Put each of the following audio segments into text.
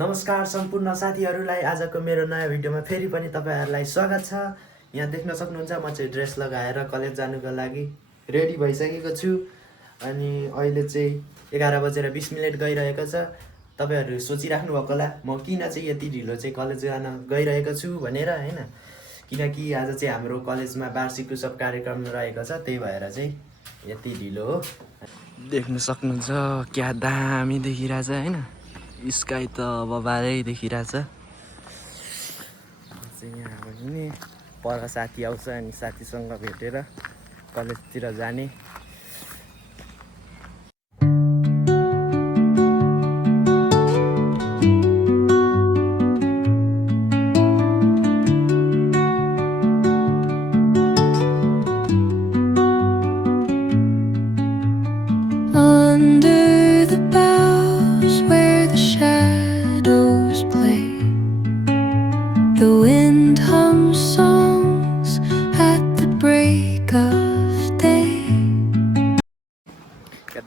नमस्कार सम्पूर्ण साथीहरूलाई आजको मेरो नयाँ भिडियोमा फेरि पनि तपाईहरुलाई स्वागत छ। यहाँ देख्न सक्नुहुन्छ म चाहिँ ड्रेस लगाएर कलेज जानुको लागि रेडी भइसकेको छु अनि अहिले चाहिँ 11:20 गइरहेको छ। तपाईहरु सोचिराख्नु भएको होला म किन चाहिँ यति ढिलो चाहिँ कलेज जान गइरहेको छु भनेर हैन, किनकि आज चाहिँ हाम्रो कलेजमा वार्षिक उत्सव कार्यक्रम रहेको छ, त्यही भएर चाहिँ यति ढिलो हो। देख्न सक्नुहुन्छ क्या दामी देखिरहेछ हैन, स्काई त अब बारै देखिरहेछ। यहाँ पनि पर साथी आउँछ अनि साथीसँग भेटेर कलेजतिर जाने।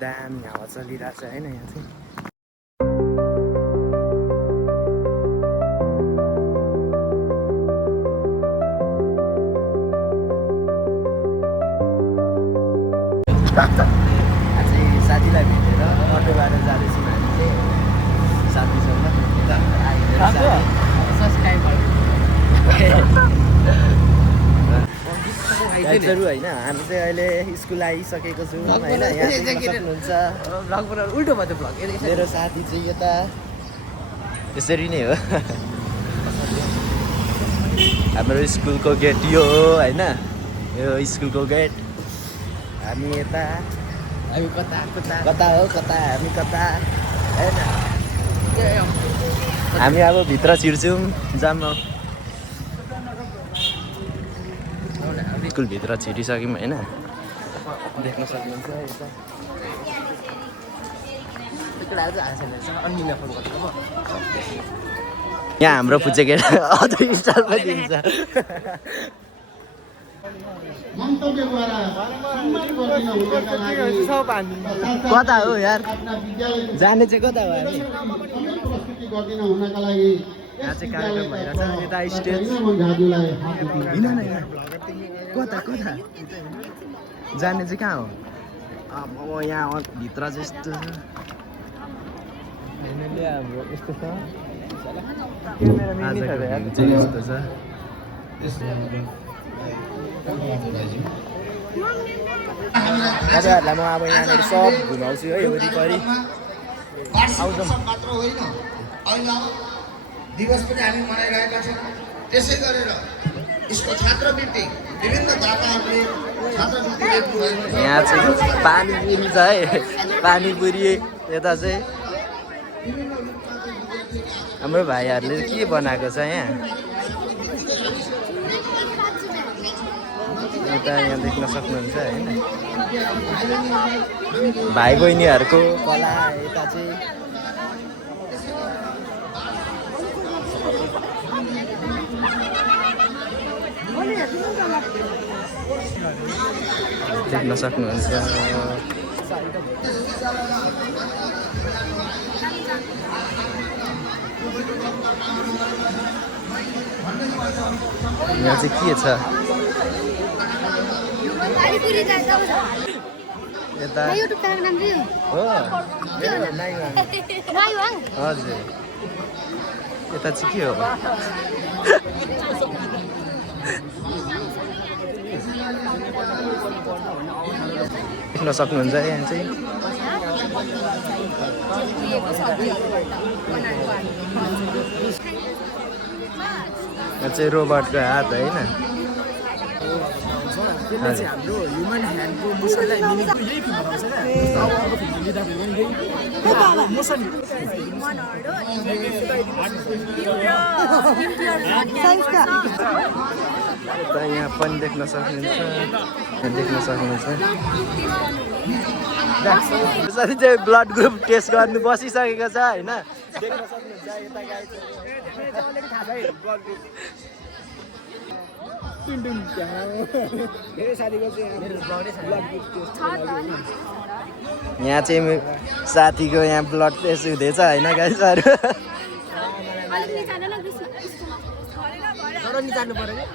दामी हावा चलिरहेछ हैन यहाँ चाहिँ। अझै साथीलाई भेटेर अटोबाट जाँदैछौँ हामी चाहिँ साथीसँग। गाइजहरु हैन, हामी चाहिँ अहिले स्कुल आइसकेको छौँ हैन। यहाँ देख्न सक्नुहुन्छ ब्लग बनाउनु उल्टो भयो त्यो ब्लग। मेरो साथी चाहिँ यता यसरी नै हो। हाम्रो स्कुलको गेट यो हो हैन, यो स्कुलको गेट। हामी यता हामी कता कता हो कता हामी कता हैन। हामी अब भित्र छिर्छौँ जाम। स्कुल भित्र छिरिसक्यौँ हैन, देख्न सक्नुहुन्छ यता। यहाँ हाम्रो पुच्चे केटा अझै स्टाइलमा दिन्छ। कता हो यार, जाने चाहिँ कता हो हामी? यहाँ चाहिँ कार्यक्रम भइरहेछ, यता स्टेज हिँड न यहाँ। कता कता जाने चाहिँ कहाँ हो? अब यहाँ भित्र चाहिँ यस्तो छ। तपाईँहरूलाई म अब यहाँनिर सब घुमाउँछु है वरिपरि। दिवस पनि हामी मनाइरहेका छौँ। त्यसै गरेर यसको छात्रवृत्ति विभिन्न दाताहरूले छात्रवृत्ति दिएको भएको छ। यहाँ चाहिँ पानीपुरी छ है, पानीपुरी। यता चाहिँ हाम्रो भाइहरूले के बनाएको छ यहाँ। यहाँ देख्न सक्नुहुन्छ हैन, भाइ बहिनीहरूको कला। यता चाहिँ देख्न सक्नुहुन्छ यहाँ चाहिँ के छ। यता हो हजुर, यता चाहिँ के हो? देख्न सक्नुहुन्छ यहाँ चाहिँ यहाँ चाहिँ रोबोटको हात होइन। हाम्रो ह्युमन ह्यान्डको मोसनलाई मिनिङ यही फिल बनाउँछ क्या। मोसन यहाँ पनि देख्न सक्नुहुन्छ, देख्न सक्नुहुन्छ। जसरी चाहिँ ब्लड ग्रुप टेस्ट गर्नु बसिसकेको छ होइन, देख्न सक्नुहुन्छ यता गाई यहाँ चाहिँ साथीको यहाँ ब्लड टेस्ट हुँदैछ होइन गाइजहरु। तर नि जानु पर्यो नि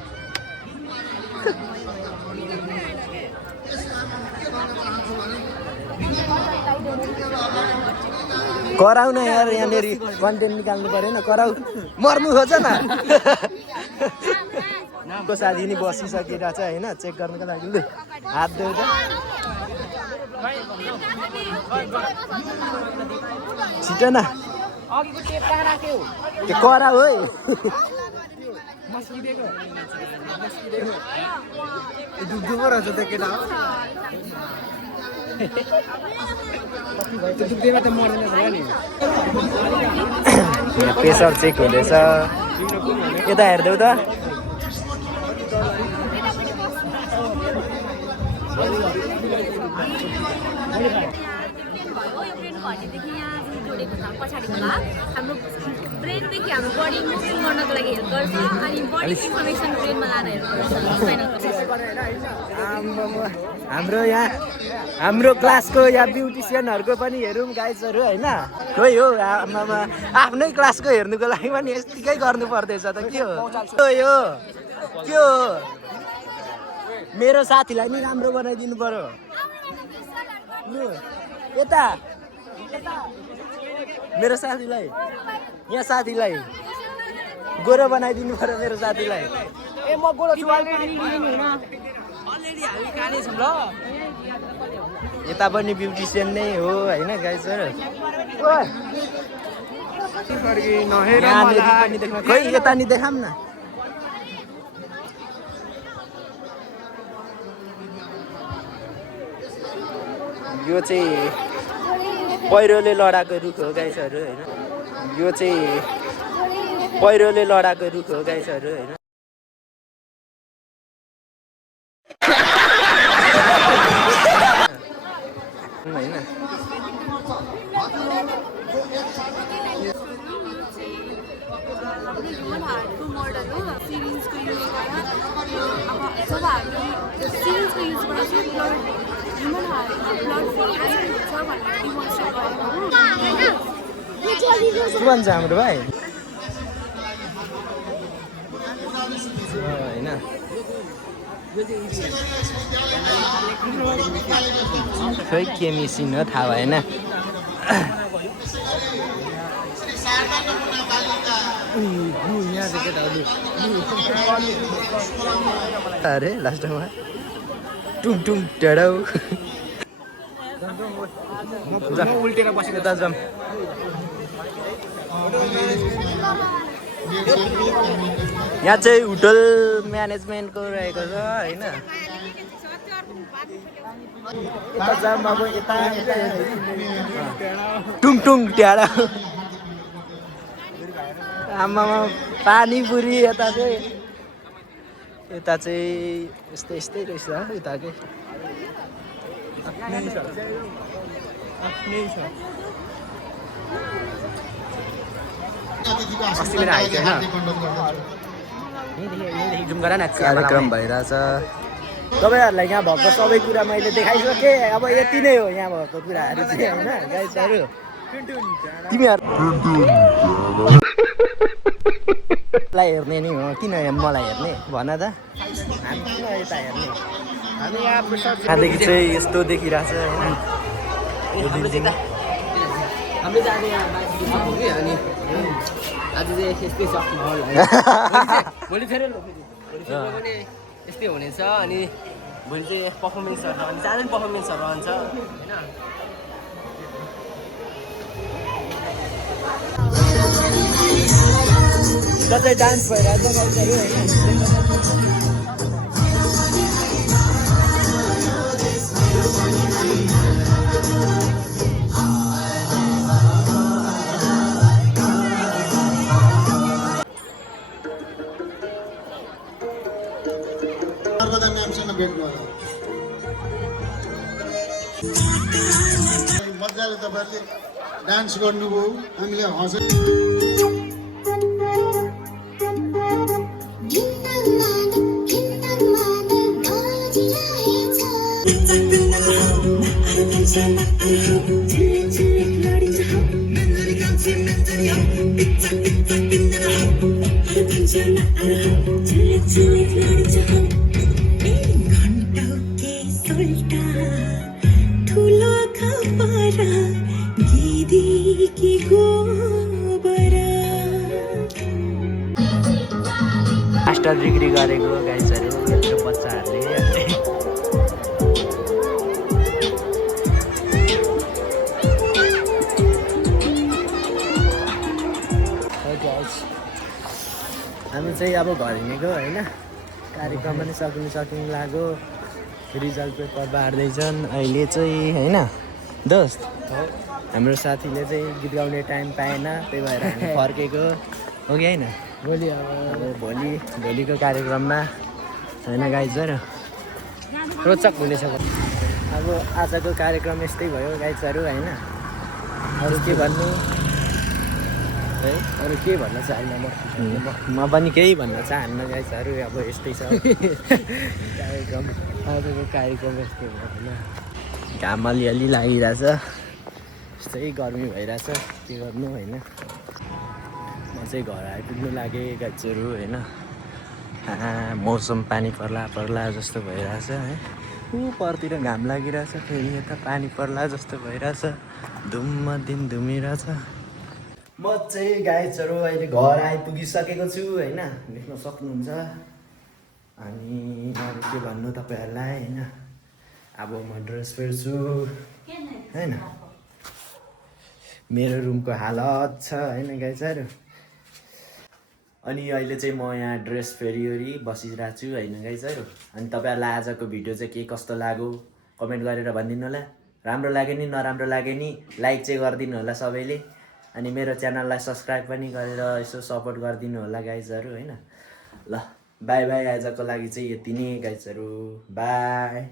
कराउ न यार यहाँनिर कन्टेन्ट निकाल्नु परेन कराउ मर्नु खोज न को साथी नि बसिसकेर चाहिँ होइन चेक गर्नुको लागि लु हात देऊ त छिटो न अघिको टेप कहाँ राख्यौ त्यो कराउ है मस्किदिएको दुब्दुबो रहेछ त्यो केटा हो त्यो दुब्देमा त मर्दैन भयो नि यहाँ प्रेसर चेक हुँदैछ यता हेर्देऊ त हाम्रो ब्रेनदेखि हाम्रो बडी मुभिङ गर्नको लागि हेल्प गर्छ अनि बडी इन्फर्मेसन ब्रेनमा लान हेल्प गर्छ हाम्रो क्लासको या ब्युटिसियनहरूको पनि हेरौँ गाइजहरू होइन खोइ हो आमामा आफ्नै क्लासको हेर्नुको लागि पनि यतिकै गर्नु पर्दैछ त के हो यो के हो मेरो साथीलाई नि राम्रो बनाइदिनु पर्यो लु यता मेरो साथीलाई यहाँ साथीलाई गोरो बनाइदिनु पर्यो मेरो साथीलाई ए म गोरो छु अलरेडी हामी काले छौँ ल यता पनि ब्युटिसियन नै हो होइन गाइजहरू खोइ यता नि देखाम न यो चाहिँ पहिरोले लडाएको रुख हो गाइसहरू होइन यो चाहिँ पहिरोले लडाएको रुख हो गाइसहरू होइन होइन ह्युमन हार्टको मोडल हो सिरिन्जको युजबाट अब जब हामी सिरिन्जको युजबाट चाहिँ ह्युमन हार्टमा ब्लड फ्लो एसिड हुन्छ भनेर डिमोन्स्ट्रेट गरेको के भन्छ हाम्रो भाइ होइन खै के मेसिन हो थाहा भएन अरे लास्टमा टुङ टुङ टेढौ उल्टेर बसेको यता जाऊँ यहाँ चाहिँ होटल म्यानेजमेन्टको रहेको छ होइन यता जाऊँ अब यता टुङ टुङ ट्याडा आमामा पानीपुरी यता चाहिँ यस्तै यस्तै रहेछ यताकै कार्यक्रम भइरहेछ तपाईँहरूलाई यहाँ भएको सबै कुरा मैले देखाइसकेँ अब यति नै हो यहाँ भएको कुराहरू चाहिँ होइन गाइजहरू तिमीहरूलाई हेर्ने नि हो किन मलाई हेर्ने भन त हामी किन यता हेर्ने यहाँदेखि चाहिँ यस्तो देखिरहेछ होइन हामीले चाहिँ आज यहाँ मान्छे सक्नु कि अनि आज चाहिँ यस्तै सक्नु भोलि फेरि पनि यस्तै हुनेछ अनि भोलि चाहिँ पर्फर्मेन्सहरू अनि चाँडै पर्फर्मेन्सहरू रहन्छ होइन जस्तै डान्स भइरहेछ गाइजहरू होइन मजाले तपाईँहरूले डान्स गर्नुभयो हामीले हँसे It's मास्टर डिग्री गरेको गाइजहरू यत्रो बच्चाहरूले हामी चाहिँ अब घर हिँडेको होइन कार्यक्रम पनि सकिनु लाग्यो रिजल्ट पेपर बाँड्दैछन् अहिले चाहिँ होइन दोस्त हाम्रो साथीले चाहिँ गीत गाउने टाइम पाएन त्यही भएर हामी फर्केको हो कि होइन भोलि अब भोलिको कार्यक्रममा होइन गाइजहरू रोचक हुनेछ अब आजको कार्यक्रम यस्तै भयो गाइजहरू होइन अरू के भन्नु है अरू के भन्न चाहन्न म पनि केही भन्न चाहन्न गाइजहरू अब यस्तै छ कार्यक्रम आजको कार्यक्रम यस्तो होइन घाम अलिअलि लागिरहेछ यस्तै गर्मी भइरहेछ के गर्नु होइन म चाहिँ घर आइपुग्नु लागेँ गाइजहरू होइन मौसम पानी पर्ला जस्तो भइरहेछ है ऊ परतिर घाम लागिरहेछ फेरि यता पानी पर्ला जस्तो भइरहेछ धुम्म दिन धुमिरहेछ म चाहिँ गाइजहरू अहिले घर आइपुगिसकेको छु होइन देख्न सक्नुहुन्छ अनि अरू के भन्नु तपाईँहरूलाई होइन अब म ड्रेस फेर्छु होइन मेरो रुमको हालत छ होइन गाइजहरू अनि अहिले चाहिँ म यहाँ ड्रेस फेरिओरी बसिरहेको छु होइन गाइजहरू अनि तपाईँहरूलाई आजको भिडियो चाहिँ के कस्तो लाग्यो कमेन्ट गरेर भनिदिनु होला राम्रो लाग्यो नि नराम्रो लाग्यो नि लाइक चाहिँ गरिदिनु होला सबैले अनि मेरो च्यानललाई सब्सक्राइब पनि गरेर यसो सपोर्ट गरिदिनु होला गाइजहरू होइन ल बाई बाई आजको लागि चाहिँ यति नै गाइजहरू बाई